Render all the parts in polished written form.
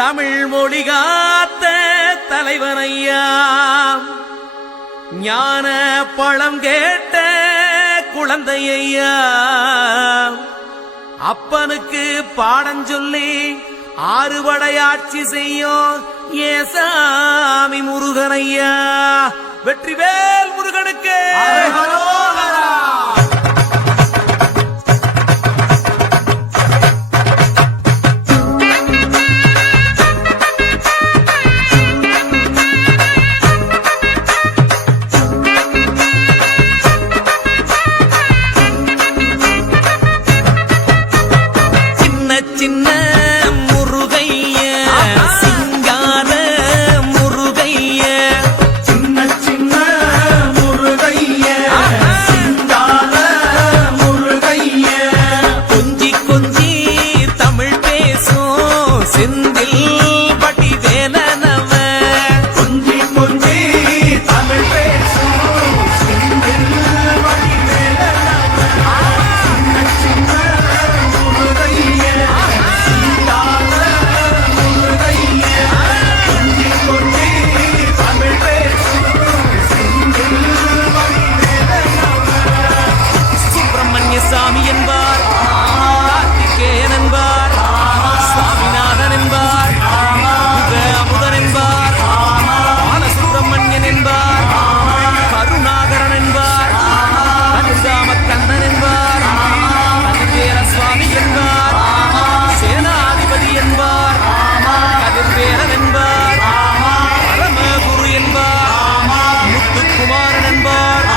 தமிழ் மொழி காத்த தலைவனையா, ஞான பழம் கேட்ட குழந்தையா, அப்பனுக்கு பாடம் சொல்லி ஆறுபடையாட்சி செய்யும் ஏசாமி முருகனையா. வெற்றிவேல் முருகனுக்கு சின்ன முருகைய, சிங்கார முருகைய, சின்ன சின்ன முருகைய, சிங்கார முருகைய, கொஞ்சி கொஞ்சி தமிழ் பேசும் செந்தில் பட்டி வேலனவ, கொஞ்சி கொஞ்சி தமிழ் பேசும் செந்தில் பட்டி வேலனவ, சின்ன சின்ன முருகைய, சிங்கார முருகைய, கொஞ்சி கொஞ்சி தமிழ் பேசும் செந்தில் பட்டி வேலனவ. சுப்பிரமணிய சாமி என்பார், கார்த்திகேயன் என்பார், சாமிநாதன் என்பார், யுக அமுதன் என்பார், பாலசுப்பிரமணியன் என்பார், கருணாகரன் என்பார், கதிர்காம கண்ணன் என்பார், கதிர்வேல சுவாமி என்பார், சேனாதிபதி என்பார், கதிர்வேலன் என்பார், பரமகுரு என்பார், முத்துக்குமாரன் என்பார்,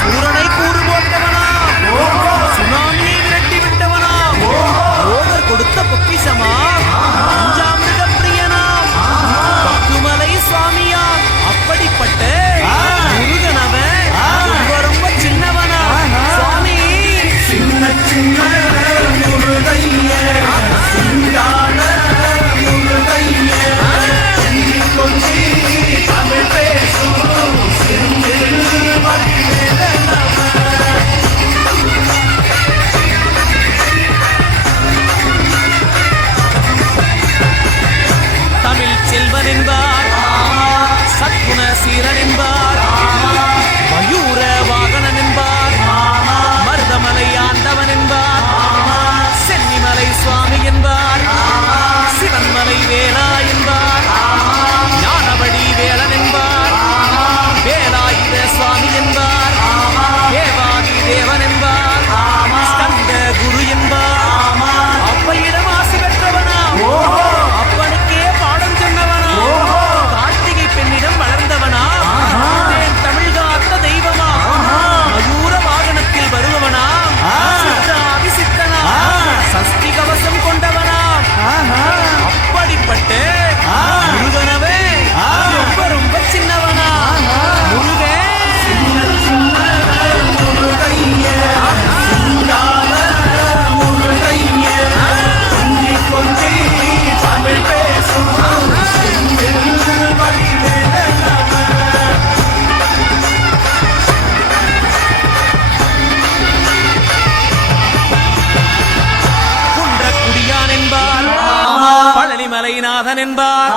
சூரனை கூறு போட்டவனா, சுனாமியை விரட்டி விட்டவனா, ஓவர் கொடுத்த பொக்கிஷமா, பஞ்சாமிருக பிரியனா, பக்குமலை சுவாமியா, அப்படிப்பட்ட முருகனவன் ரொம்ப ரொம்ப சின்னவனா சுவாமி. சின்ன சின்ன முருகைய, சிங்கார முருகைய, கொஞ்சி கொஞ்சி தமிழ் பேசும் செந்தில் பட்டி வேலனவ. தமிழ் செல்வன் என்பார், சத்குண சீரன் என்பார், மயூர வாகனன் என்பார், மருதமலை ஆண்டவன் என்பார், சென்னிமலை சுவாமி என்பார், சிவன்மலை வேலா என்பார், ஞானபடி வேலன் என்பார், வேலாயுத சுவாமி என்பார், தேவாதி தேவன் என்பார், ஸ்கந்த குரு என்பார், அப்பையிடம் ஆசி பெற்றவனா, அப்பனுக்கே பாடம் சொன்னவனா, கார்த்திகை பெண்ணிடம் வளர்ந்தவனா, தேன் தமிழ் காத்த தெய்வமா, மயூர வாகனத்தில் வருபவனா, சித்தாதி சித்தனா, சஷ்டி கவசம் கொண்டவனா, அப்படிப்பட்ட முருகனவே ரொம்ப ரொம்ப சின்னவனா முருகன். முருகைய, சிங்கார முருகைய, கொஞ்சி கொஞ்சி தமிழ் பேசும் செந்தில் பட்டி வேலனவ. குன்றக்குடியான் என்பார், பழனிமலைநாதன் என்பார்,